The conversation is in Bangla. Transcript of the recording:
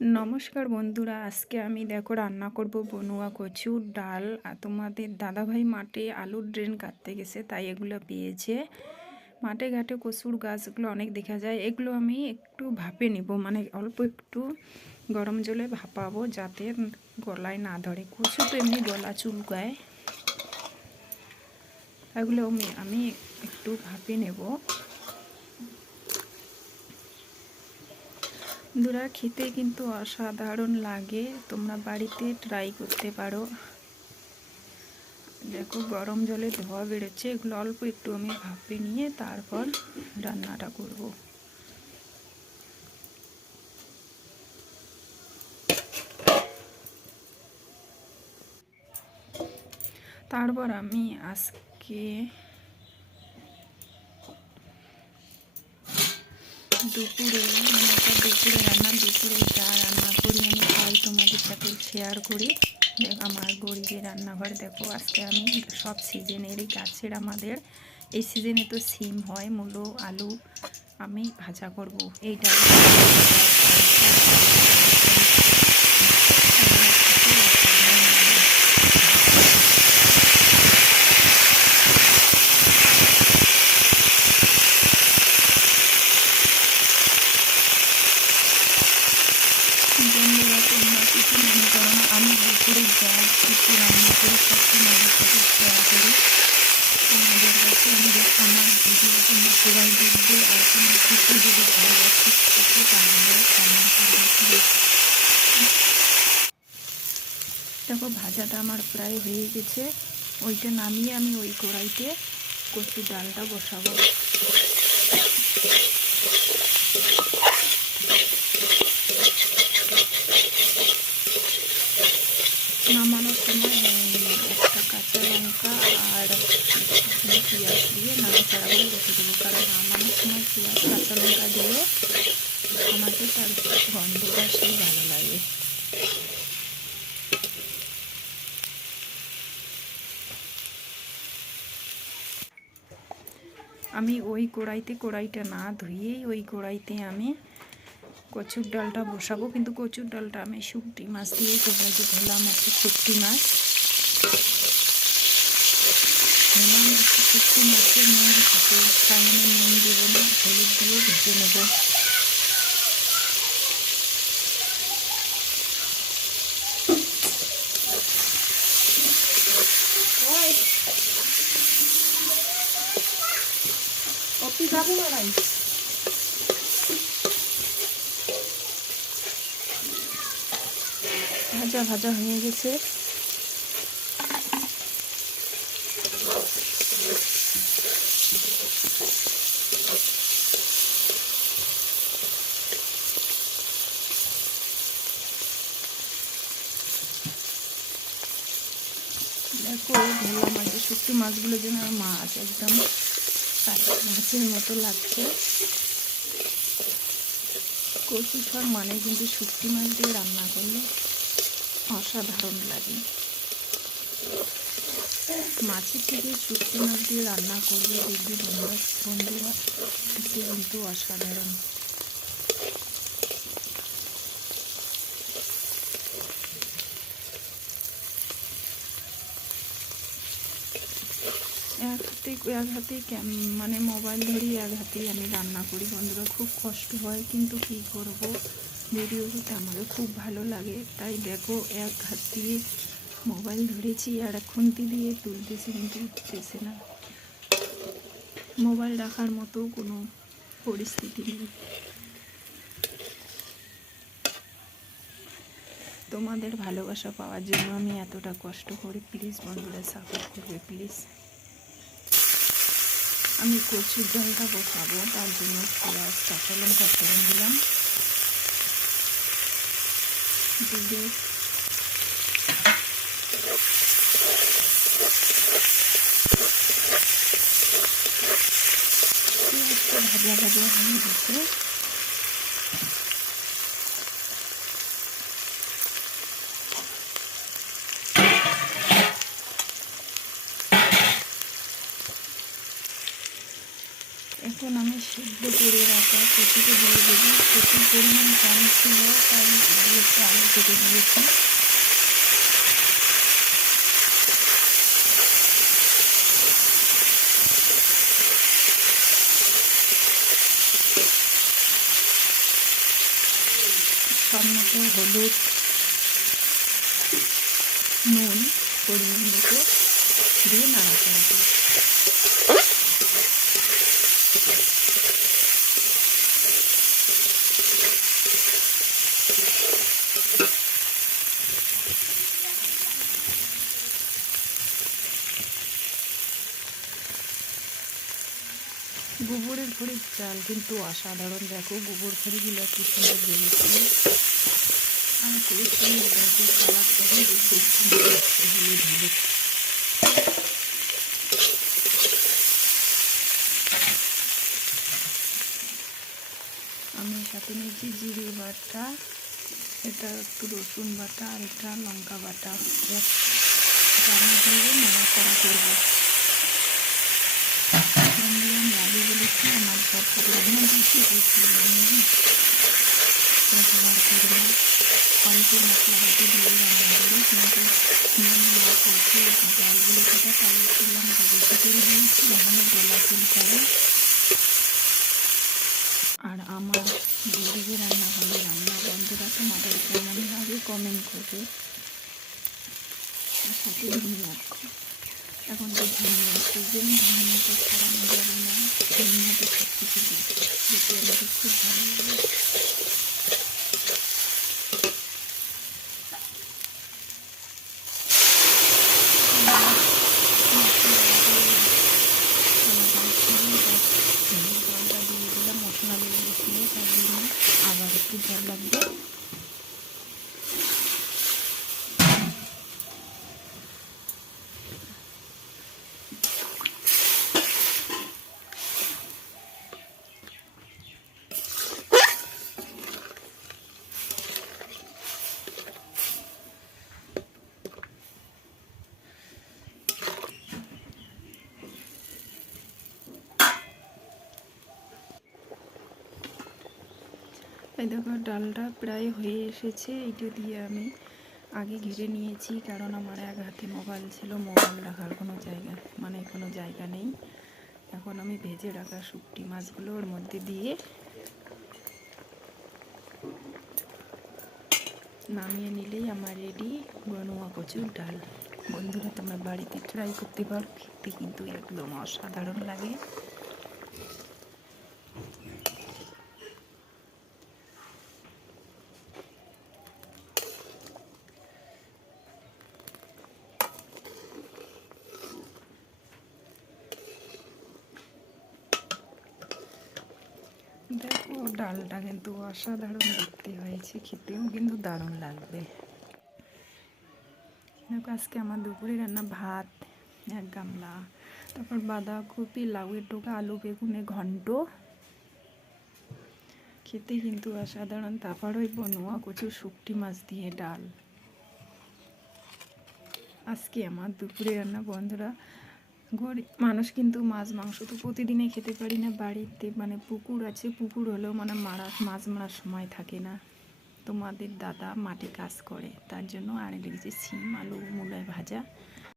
নমস্কার বন্ধুরা, আজকে আমি দেখো রান্না করব বনুয়া কচুর ডাল। আর তোমাদের দাদাভাই মাঠে আলুর ড্রেন কাটতে গেছে, তাই এগুলো পেয়েছে। মাঠে ঘাটে কচুর গাছগুলো অনেক দেখা যায়। এগুলো আমি একটু ভাপে নিব, মানে অল্প একটু গরম জলে ভাপাবো যাতে গলায় না ধরে। কচু তো এমনি গলা চুলকায়, এগুলো আমি একটু ভাপে নেব। বন্ধুরা, খেতে কিন্তু অসাধারণ লাগে, তোমরা বাড়িতে ট্রাই করতে পারো। দেখো গরম জলে ধোয়া বেরোচ্ছে, এগুলো অল্প একটু আমি ভাপে নিয়ে তারপর রান্নাটা করব। তারপর আমি আজকে দুপুরে, মানে এটা দুপুরে রান্না, দুপুরে যা রান্না করি আমি তাই তোমাদের সাথে শেয়ার করি। আমার গরিবের রান্নাঘর দেখো, আজকে আমি সব সিজনেরই গাছের, আমাদের এই সিজনে তো সিম হয়, মূলো, আলু আমি ভাজা করব। এইটাই বন্ধুরা, তোমরা কিছু মনে করো না, আমি দুপুরে যা কিছু রান্না করি সব তোমাদের সাথে শেয়ার করি। তোমাদের কাছে আমার ভিডিও তোমরা সবাই দেখবে, আর তোমার কিছু যদি ভালো লাগছে তাহলে কমেন্ট করবে। দেখো ভাজাটা আমার প্রায় হয়ে গেছে, ওইটা নামিয়ে আমি ওই কড়াইতে কচুর ডালটা বসাবো। নামানোর সময় একটা কাঁচা লঙ্কা আর পেঁয়াজ দিয়ে নাড়াচাড়া করে রেখে দেবো, কারণ নামানোর সময় পেঁয়াজ কাঁচা লঙ্কা দিলে আমাকে তার গন্ধটা সেই ভালো লাগে। আমি ওই কড়াইটা না ধুয়েই ওই কড়াইতে আমি কচুর ডালটা বসাবো, কিন্তু কচুর ডালটা আমি শুকটি মাছ দিয়েই করবো। যে ভোলা মাছের শুকটি মাছ, ভোলা মাছের শুকটি মাছের নুন থাকে, তাই আমি নুন দেবো না, হলুদ দিয়ে ভেজে নেবো। ভাজা ভাজা হয়ে গেছে। দেখো ভোলা মাছের শুকটি মাছগুলো যেন মাছ একদম মাছের মতো লাগছে। কচু শাক মানে কিন্তু শুকটি মাছ দিয়ে রান্না করলে অসাধারণ লাগে। মাছের থেকে শুকটি মাছ দিয়ে রান্না করলে দেখবি বন্ধুরা খেতে কিন্তু অসাধারণ। এক হাতে মানে মোবাইল ধরি, এক হাতেই আমি রান্না করি বন্ধুরা। খুব কষ্ট হয়, কিন্তু কী করব, ভিডিও করতে আমাকে খুব ভালো লাগে, তাই দেখো এক হাত দিয়ে মোবাইল ধরেছি আর খুন্তি দিয়ে তুলতেছি, কিন্তু উঠতেছে না। মোবাইল রাখার মতো কোনো পরিস্থিতি নেই। তোমাদের ভালোবাসা পাওয়ার জন্য আমি এতটা কষ্ট করি, প্লিজ বন্ধুরা সাপোর্ট করবে প্লিজ। আমি কচুর ডালটা বসাবো, তার জন্য পেঁয়াজ কাঁচা লঙ্কা ফোড়ন দিলাম, দিয়ে পেঁয়াজটা ভাজা ভাজা হয়ে গেছে। এখন এখন আমি সিদ্ধ করে রাখা কচুকে দিয়ে দেবো। প্রচুর পরিমাণ কম ছিল তাই দিয়েছি, আলু কেটে দিয়েছি। সব মতো হলুদ, নুন পরিমাণ মতো দিয়ে নাড়াচাড়া করি। গোবরের খড়ির চাল কিন্তু অসাধারণ। দেখো গোবর খড়িগুলো কি সুন্দর বেরিয়েছে, আর কচুর দেখো কালারটা কিন্তু খুব সুন্দর লাগছে, হলুদ হলুদ। আমি সাথে নিয়েছি জিরে বাটা, এটা একটু রসুন বাটা, আর এটা লঙ্কা বাটা। আমি দিয়ে নাড়াচাড়া করবো। বন্ধুরা আমি আগে বলেছি আমার সবটা রান্না বেশি ব্যবহার করবো, অল্প মশলা হাতে দিয়ে রান্না করি। কিন্তু কচু ডালগুলো থেকে তাহলে একটু লঙ্কা বেশি করে দিয়েছি, নাহলে গলা চুল করে। আর আমার গরিবে রান্না হলে রান্না বন্ধুরা তোমাদের কেমন লাগে কমেন্ট করবে। আর সাথে ধনিয়া রাখো। এখন তো ধনিয়া সিজন, ধনিয়া তো ছাড়ানো যাবে না, ধনিয়া তো সব কিছু দিতে আমাদের খুব ভালো লাগে। জলটা দিয়ে দিলাম, মশলা দিয়ে দিয়েছিল তার জন্য আবার একটু জল লাগবে। এই দেখো ডালটা প্রায় হয়ে এসেছে। এইটা দিয়ে আমি আগে ঘিরে নিয়েছি, কারণ আমার এক হাতে মোবাইল ছিল, মোবাইল রাখার কোনো জায়গা নেই। এখন আমি ভেজে রাখা শুকটি মাছগুলো ওর মধ্যে দিয়ে নামিয়ে নিলেই আমার রেডি বনুয়া কচুর ডাল। বন্ধুরা তোমরা বাড়িতে ট্রাই করতে পারো, খেতে কিন্তু একদম অসাধারণ লাগে। দেখো ডালটা কিন্তু অসাধারণ দেখতে হয়েছে, খেতেও কিন্তু দারুণ লাগবে। দেখো আজকে আমার দুপুরে রান্না ভাত, এক গামলা, তারপর বাঁধাকপি, লাউয়ের ডোকা, আলু বেগুনে ঘন্ট, খেতে কিন্তু অসাধারণ। তারপর ওই বনুয়া কচুর শুকটি মাছ দিয়ে ডাল। আজকে আমার দুপুরে রান্না। বন্ধুরা গরিব মানুষ কিন্তু মাছ মাংস তো প্রতিদিনে খেতে পারি না। বাড়িতে পুকুর আছে, পুকুর হলেও মাছ মারার সময় থাকে না। তোমাদের দাদা মাঠে কাজ করে, তার জন্য আনে লেগেছে সিম, আলু, মূলায় ভাজা।